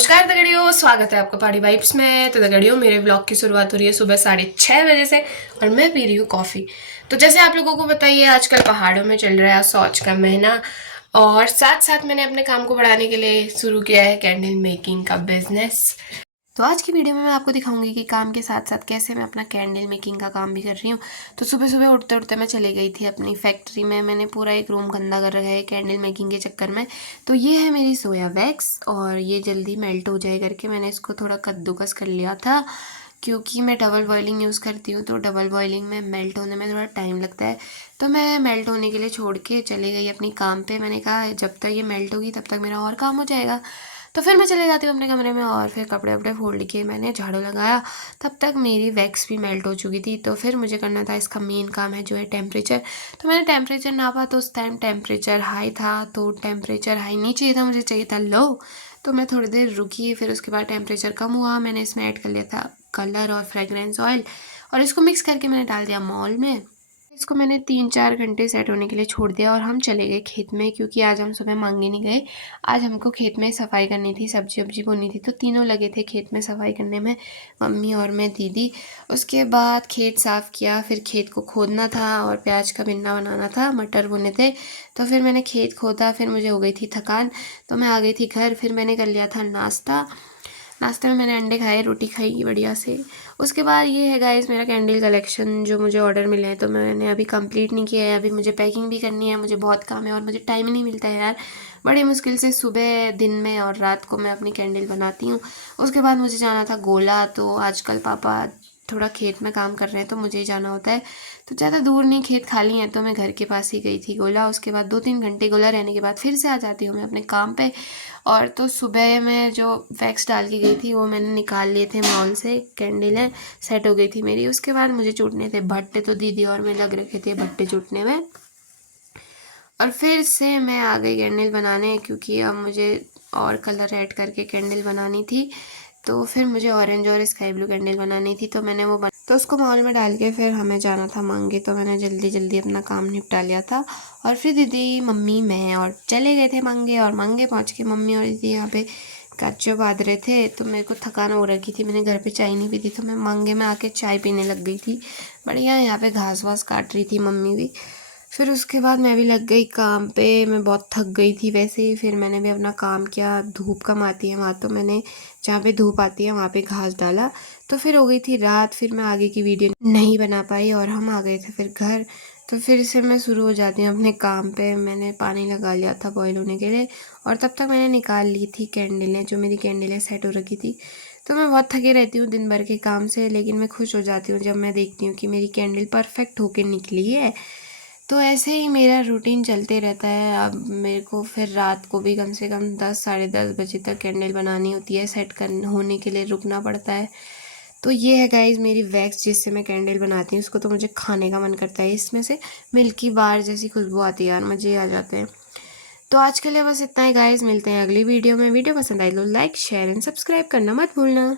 नमस्कार दगड़ियों, स्वागत है आपका पार्टी वाइब्स में। तो दगड़ियों, मेरे व्लॉग की शुरुआत हो रही है सुबह 6:30 बजे से और मैं पी रही हूँ कॉफ़ी। तो जैसे आप लोगों को पता ही है, आजकल पहाड़ों में चल रहा है सौच का महीना और साथ साथ मैंने अपने काम को बढ़ाने के लिए शुरू किया है कैंडल मेकिंग का बिजनेस। तो आज की वीडियो में मैं आपको दिखाऊंगी कि काम के साथ साथ कैसे मैं अपना कैंडल मेकिंग का काम भी कर रही हूँ। तो सुबह सुबह उठते उठते मैं चली गई थी अपनी फैक्ट्री में। मैंने पूरा एक रूम गंदा कर रखा है कैंडल मेकिंग के चक्कर में। तो ये है मेरी सोया वैक्स और ये जल्दी मेल्ट हो जाए करके मैंने इसको थोड़ा कद्दूकस कर लिया था, क्योंकि मैं डबल बॉइलिंग यूज़ करती हूँ। तो डबल बॉइलिंग में मेल्ट होने में थोड़ा टाइम लगता है। तो मैं मेल्ट होने के लिए छोड़ के चली गई अपनी काम पे। मैंने कहा जब तक ये मेल्ट होगी तब तक मेरा और काम हो जाएगा। तो फिर मैं चले जाती हूँ अपने कमरे में और फिर कपड़े वपड़े फोल्ड किए, मैंने झाड़ू लगाया। तब तक मेरी वैक्स भी मेल्ट हो चुकी थी। तो फिर मुझे करना था इसका मेन काम है जो है टेम्परेचर। तो मैंने टेम्परेचर नापा तो उस टाइम टेम्परेचर हाई था। तो टेम्परेचर हाई नहीं चाहिए था, मुझे चाहिए था लो। तो मैं थोड़ी देर रुकी, फिर उसके बाद टेम्परेचर कम हुआ। मैंने इसमें ऐड कर लिया था कलर और फ्रेगरेंस ऑयल और इसको मिक्स करके मैंने डाल दिया मॉल में। इसको मैंने 3-4 घंटे सेट होने के लिए छोड़ दिया और हम चले गए खेत में, क्योंकि आज हम सुबह मांगे नहीं गए। आज हमको खेत में सफाई करनी थी, सब्जी वब्जी बोनी थी। तो तीनों लगे थे खेत में सफाई करने में, मम्मी और मैं दीदी। उसके बाद खेत साफ़ किया, फिर खेत को खोदना था और प्याज का बिन्ना बनाना था, मटर बोने थे। तो फिर मैंने खेत खोदा, फिर मुझे हो गई थी थकान। तो मैं आ गई थी घर। फिर मैंने कर लिया था नाश्ता। नाश्ते में मैंने अंडे खाए, रोटी खाई बढ़िया से। उसके बाद ये है गाइस मेरा कैंडल कलेक्शन जो मुझे ऑर्डर मिले हैं। तो मैंने अभी कंप्लीट नहीं किया है, अभी मुझे पैकिंग भी करनी है। मुझे बहुत काम है और मुझे टाइम ही नहीं मिलता है यार। बड़ी मुश्किल से सुबह, दिन में और रात को मैं अपनी कैंडल बनाती हूँ। उसके बाद मुझे जाना था गोला। तो आजकल पापा थोड़ा खेत में काम कर रहे हैं तो मुझे ही जाना होता है। तो ज़्यादा दूर नहीं, खेत खाली हैं, तो मैं घर के पास ही गई थी गोला। उसके बाद 2-3 घंटे गोला रहने के बाद फिर से आ जाती हूँ मैं अपने काम पे। और तो सुबह मैं जो वैक्स डाल के गई थी वो मैंने निकाल लिए थे मॉल से, कैंडलें सेट हो गई थी मेरी। उसके बाद मुझे चूटने थे भट्टे, तो दीदी और मैं लग रखे थे भट्टे चूटने में। और फिर से मैं आ गई कैंडल बनाने, क्योंकि अब मुझे और कलर ऐड करके कैंडल बनानी थी। तो फिर मुझे ऑरेंज और स्काई ब्लू कैंडल बनानी थी। तो मैंने तो उसको मॉल में डाल के फिर हमें जाना था मांगे। तो मैंने जल्दी जल्दी अपना काम निपटा लिया था और फिर दीदी, मम्मी, मैं और चले गए थे मांगे। और मांगे पहुँच के मम्मी और दीदी यहाँ पे कच्चे बांध रहे थे। तो मेरे को थकान हो रखी थी, मैंने घर पे चाय नहीं पी थी। तो मैं मांगे में आके चाय पीने लग गई थी बढ़िया। यहाँ पे घास वास काट रही थी मम्मी भी। फिर उसके बाद मैं भी लग गई काम पे। मैं बहुत थक गई थी वैसे ही। फिर मैंने भी अपना काम किया। धूप कम आती है वहाँ, तो मैंने जहाँ पे धूप आती है वहाँ पे घास डाला। तो फिर हो गई थी रात। फिर मैं आगे की वीडियो नहीं बना पाई और हम आ गए थे फिर घर। तो फिर से मैं शुरू हो जाती हूँ अपने काम पे। मैंने पानी लगा लिया था बॉयल होने के लिए और तब तक मैंने निकाल ली थी कैंडलें, जो मेरी कैंडलें सेट हो रखी थी। तो मैं बहुत थकी रहती हूँ दिन भर के काम से, लेकिन मैं खुश हो जाती हूँ जब मैं देखती हूँ कि मेरी कैंडल परफेक्ट होके निकली है। तो ऐसे ही मेरा रूटीन चलते रहता है। अब मेरे को फिर रात को भी कम से कम 10-10:30 बजे तक कैंडल बनानी होती है, सेट कर होने के लिए रुकना पड़ता है। तो ये है गाइस मेरी वैक्स जिससे मैं कैंडल बनाती हूँ। उसको तो मुझे खाने का मन करता है। इसमें से मिल्की बार जैसी खुशबू आती है यार, मज़े आ जाते हैं। तो आज के लिए बस इतना ही गाइस, मिलते हैं अगली वीडियो में। वीडियो पसंद आई तो लाइक, शेयर एंड सब्सक्राइब करना मत भूलना।